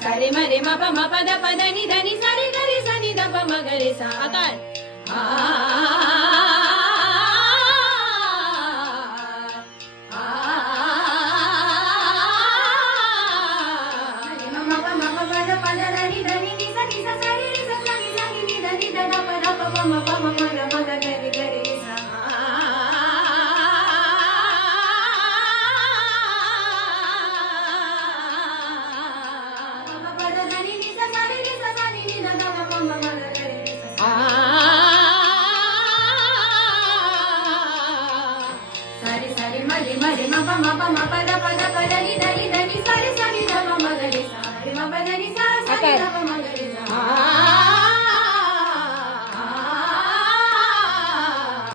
సరి మరి మ ప మ పద పద ని దని సరి గరి సని ద ప మ గరి సా అకార్ సరి సరి మరి మరి మ ప మ ప మ పద పద పద ని